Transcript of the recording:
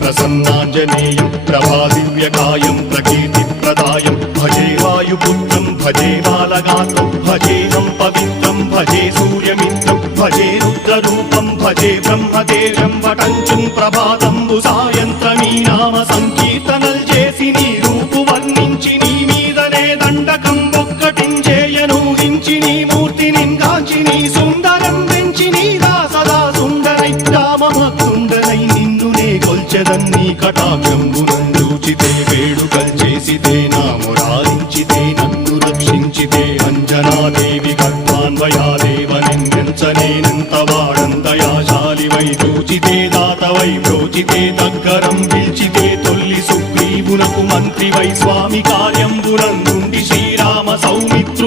प्रसन्नाञ्जनेयं प्रभादिव्यकायं प्रकीर्तिप्रदायं भजे वायुपुत्रं भजे बालगात्रं भजेहं पवित्रं भजे सूर्यमित्रं भजे रुद्ररूपं भजे ब्रह्मदेवं वटञ्चुं ప్రభాతంబు సాయంత్రమీ నామ సంకీర్తనల్ చేసి నీ రూపు వర్ణించి నీ మీదనే దండకం ఒక్కటించేయనూహించి నీ మూర్తి నింగాంచి నీ సుందరం వెంచి నీ దాసదా సుందరై రామభక్తుండనై నిన్నునే కొల్చెదన్నీ కటాక్షంబునందూచితే వేడుకల్ చేసితే నా మురారించితే నన్ను రక్షించితే అంజనాదేవి గర్భాన్వయాదేవనెంచనేనంత వాడంతయాశాలివై చూచితే దాతవై ప్రోచితే దగ్గరం పిల్చితే తొల్లి సుగ్రీవునకు మంత్రివై స్వామి కార్యంబునందుండి శ్రీరామ సౌమిత్రు